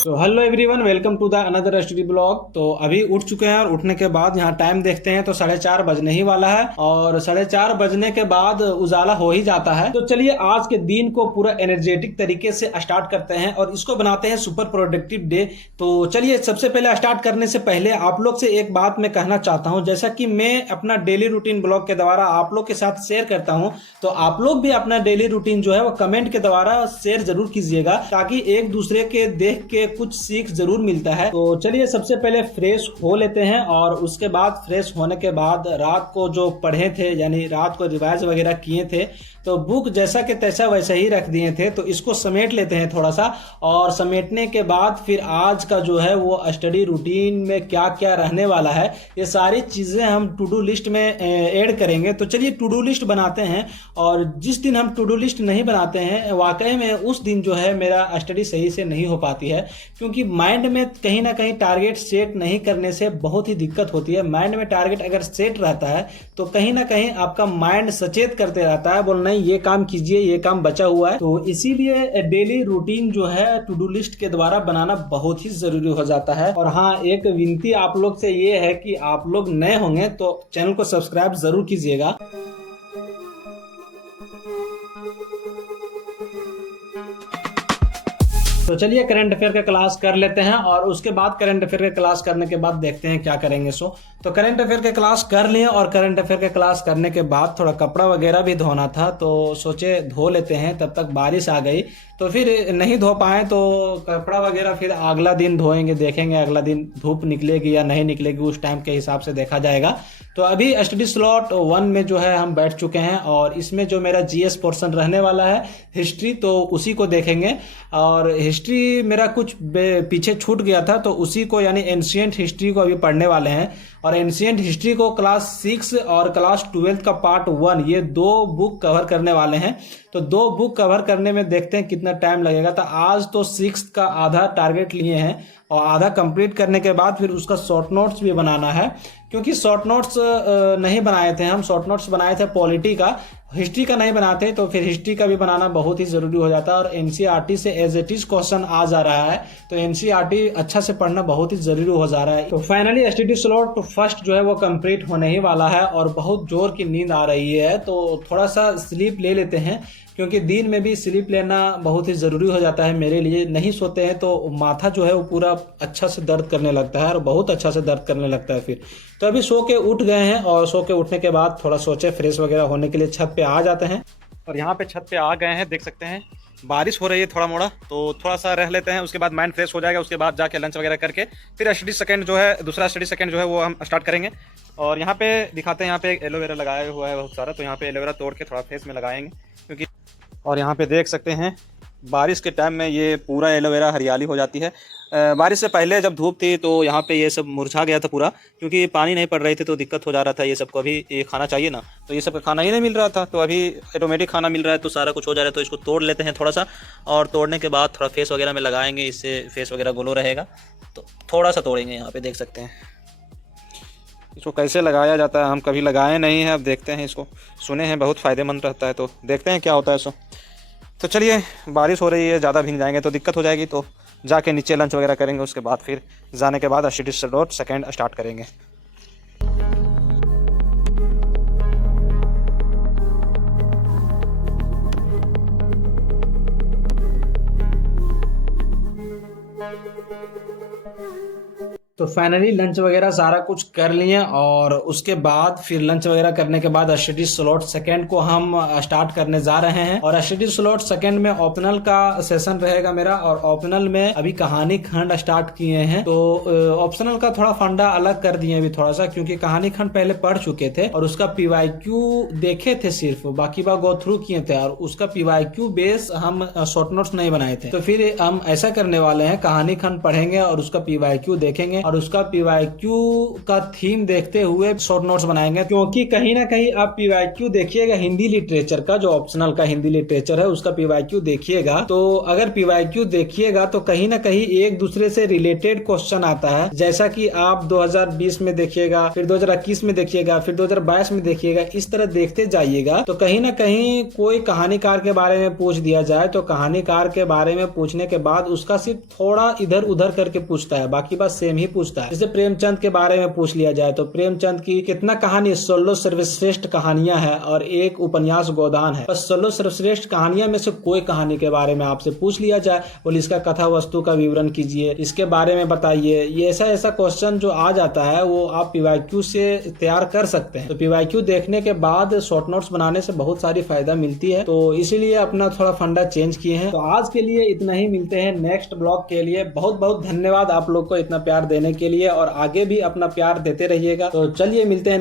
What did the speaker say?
तो hello everyone, welcome to the another study blog. तो अभी उठ चुके हैं और उठने के बाद यहाँ टाइम देखते हैं तो 4:30 बजने ही वाला है और 4:30 बजने के बाद उजाला हो ही जाता है। तो चलिए आज के दिन को पूरा एनर्जेटिक तरीके से स्टार्ट करते हैं और इसको बनाते हैं सुपर प्रोडक्टिव डे। तो चलिए सबसे पहले स्टार्ट करने से पहले आप लोग से एक बात मैं कहना चाहता हूँ। जैसा कि मैं अपना डेली रूटीन ब्लॉग के द्वारा आप लोग के साथ शेयर करता हूँ, तो आप लोग भी अपना डेली रूटीन जो है वो कमेंट के द्वारा शेयर जरूर कीजिएगा, ताकि एक दूसरे के देख के कुछ सीख जरूर मिलता है। तो चलिए सबसे पहले फ्रेश हो लेते हैं और उसके बाद फ्रेश होने के बाद रात को जो पढ़े थे, यानी रात को रिवाइज वगैरह किए थे, तो बुक जैसा कि तैसा वैसा ही रख दिए थे। तो इसको समेट लेते हैं थोड़ा सा, और समेटने के बाद फिर आज का जो है वो स्टडी रूटीन में क्या क्या रहने वाला है, ये सारी चीज़ें हम टू डू लिस्ट में ऐड करेंगे। तो चलिए टू डू लिस्ट बनाते हैं। और जिस दिन हम टू डू लिस्ट नहीं बनाते हैं, वाकई में उस दिन जो है मेरा स्टडी सही से नहीं हो पाती है, क्योंकि माइंड में कहीं ना कहीं टारगेट सेट नहीं करने से बहुत ही दिक्कत होती है। माइंड में टारगेट अगर सेट रहता है तो कहीं ना कहीं आपका माइंड सचेत करते रहता है, बोल नहीं ये काम कीजिए, ये काम बचा हुआ है। तो इसीलिए डेली रूटीन जो है टू डू लिस्ट के द्वारा बनाना बहुत ही जरूरी हो जाता है। और हाँ, एक विनती आप लोग से ये है कि आप लोग नए होंगे तो चैनल को सब्सक्राइब जरूर कीजिएगा। तो चलिए करंट अफेयर का क्लास कर लेते हैं और उसके बाद करंट अफेयर का क्लास करने के बाद देखते हैं क्या करेंगे। तो करंट अफेयर का क्लास कर लिए और करंट अफेयर का क्लास करने के बाद थोड़ा कपड़ा वगैरह भी धोना था, तो सोचे धो लेते हैं। तब तक बारिश आ गई तो फिर नहीं धो पाए, तो कपड़ा वगैरह फिर अगला दिन धोएंगे, देखेंगे अगला दिन धूप निकलेगी या नहीं निकलेगी, उस टाइम के हिसाब से देखा जाएगा। तो अभी स्टडी स्लॉट 1 में जो है हम बैठ चुके हैं और इसमें जो मेरा जीएस पोर्शन रहने वाला है हिस्ट्री, तो उसी को देखेंगे। और हिस्ट्री मेरा कुछ पीछे छूट गया था, तो उसी को यानी एंशिएंट हिस्ट्री को अभी पढ़ने वाले हैं। और एंशिएंट हिस्ट्री को क्लास 6 और क्लास 12 का पार्ट 1, ये 2 बुक कवर करने वाले हैं। तो 2 बुक कवर करने में देखते हैं कितना टाइम लगेगा। तो आज तो 6 का आधा टारगेट लिए हैं और आधा कंप्लीट करने के बाद फिर उसका शॉर्ट नोट्स भी बनाना है, क्योंकि शॉर्ट नोट्स नहीं बनाए थे हम। शॉर्ट नोट्स बनाए थे पॉलिटी का, हिस्ट्री का नहीं बनाते, तो फिर हिस्ट्री का भी बनाना बहुत ही जरूरी हो जाता है। और एनसीईआरटी से एज इट इज क्वेश्चन आ जा रहा है, तो एनसीईआरटी अच्छा से पढ़ना बहुत ही जरूरी हो जा रहा है। तो फाइनली स्टडी स्लॉट तो फर्स्ट जो है वो कंप्लीट होने ही वाला है और बहुत जोर की नींद आ रही है, तो थोड़ा सा स्लीप ले लेते हैं, क्योंकि दिन में भी स्लीप लेना बहुत ही ज़रूरी हो जाता है मेरे लिए। नहीं सोते हैं तो माथा जो है वो पूरा अच्छा से दर्द करने लगता है और बहुत अच्छा से दर्द करने लगता है फिर। तो अभी सो के उठ गए हैं और सो के उठने के बाद थोड़ा सोचे फ्रेश वगैरह होने के लिए छत पे आ जाते हैं। और यहाँ पे छत पे आ गए हैं, देख सकते हैं बारिश हो रही है थोड़ा मोड़ा, तो थोड़ा सा रह लेते हैं, उसके बाद माइंड फ्रेश हो जाएगा। उसके बाद जाके लंच वगैरह करके फिर स्टडी सेकंड जो है, दूसरा स्टडी सेकंड जो है वो हम स्टार्ट करेंगे। और यहाँ पे दिखाते हैं, यहाँ पे एलोवेरा लगाया हुआ है बहुत सारा, तो यहाँ पे एलोवेरा तोड़ के थोड़ा फेस में लगाएंगे, क्योंकि और यहाँ पे देख सकते हैं बारिश के टाइम में ये पूरा एलोवेरा हरियाली हो जाती है। बारिश से पहले जब धूप थी तो यहाँ पे ये सब मुरझा गया था पूरा, क्योंकि पानी नहीं पड़ रही थी तो दिक्कत हो जा रहा था। ये सबको अभी ये खाना चाहिए ना, तो ये सब खाना ही नहीं मिल रहा था, तो अभी ऑटोमेटिक खाना मिल रहा है तो सारा कुछ हो जा रहा है। तो इसको तोड़ लेते हैं थोड़ा सा, और तोड़ने के बाद थोड़ा फेस वगैरह में लगाएंगे, इससे फेस वगैरह ग्लो रहेगा। तो थोड़ा सा तोड़ेंगे, यहाँ पे देख सकते हैं। इसको कैसे लगाया जाता है हम कभी लगाए नहीं हैं, अब देखते हैं। इसको सुने हैं बहुत फ़ायदेमंद रहता है, तो देखते हैं क्या होता है इसको। तो चलिए बारिश हो रही है, ज़्यादा भीग जाएंगे तो दिक्कत हो जाएगी, तो जाके नीचे लंच वगैरह करेंगे। उसके बाद फिर जाने के बाद स्टडी स्लॉट सेकंड स्टार्ट करेंगे। तो फाइनली लंच वगैरह सारा कुछ कर लिए और उसके बाद फिर लंच वगैरह करने के बाद स्टडी स्लॉट सेकंड को हम स्टार्ट करने जा रहे हैं। और स्टडी स्लॉट सेकंड में ऑप्शनल का सेशन रहेगा मेरा, और ऑप्शनल में अभी कहानी खंड स्टार्ट किए हैं। तो ऑप्शनल का थोड़ा फंडा अलग कर दिए अभी थोड़ा सा, क्योंकि कहानी खंड पहले पढ़ चुके थे और उसका पीवाईक्यू देखे थे, सिर्फ बाकी बात गो थ्रू किए थे, और उसका पीवाईक्यू बेस हम शॉर्ट नोट्स नहीं बनाए थे। तो फिर हम ऐसा करने वाले हैं, कहानी खंड पढ़ेंगे और उसका पीवाईक्यू देखेंगे और उसका पीवाईक्यू का थीम देखते हुए शॉर्ट नोट्स बनाएंगे, क्योंकि कहीं ना कहीं आप पीवाईक्यू देखिएगा हिंदी लिटरेचर का, जो ऑप्शनल का हिंदी लिटरेचर है उसका पीवाईक्यू देखिएगा, तो अगर पीवाईक्यू देखिएगा तो कहीं ना कहीं एक दूसरे से रिलेटेड क्वेश्चन आता है। जैसा कि आप 2020 में देखिएगा, फिर 2021 में देखिएगा, फिर 2022 में देखिएगा, इस तरह देखते जाइएगा तो कहीं ना कहीं कोई कहानीकार के बारे में पूछ दिया जाए तो कहानीकार के बारे में पूछने के बाद उसका सिर्फ थोड़ा इधर उधर करके पूछता है, बाकी बात सेम ही पूछता है। जैसे प्रेमचंद के बारे में पूछ लिया जाए तो प्रेमचंद की कितना कहानी 16 सर्वश्रेष्ठ कहानियां हैं और एक उपन्यास गोदान है, बस 16 सर्वश्रेष्ठ कहानियां में से कोई कहानी के बारे में आपसे पूछ लिया जाए, बोले इसका कथा वस्तु का विवरण कीजिए, इसके बारे में बताइए, ये ऐसा क्वेश्चन जो आ जाता है वो आप पीवाईक्यू से तैयार कर सकते हैं। तो पीवाईक्यू देखने के बाद शॉर्ट नोट्स बनाने से बहुत सारी फायदा मिलती है, तो इसीलिए अपना थोड़ा फंडा चेंज किए हैं। तो आज के लिए इतना ही, मिलते हैं नेक्स्ट ब्लॉग के लिए। बहुत बहुत धन्यवाद आप लोग को इतना प्यार देने के लिए और आगे भी अपना प्यार देते रहिएगा। तो चलिए मिलते हैं।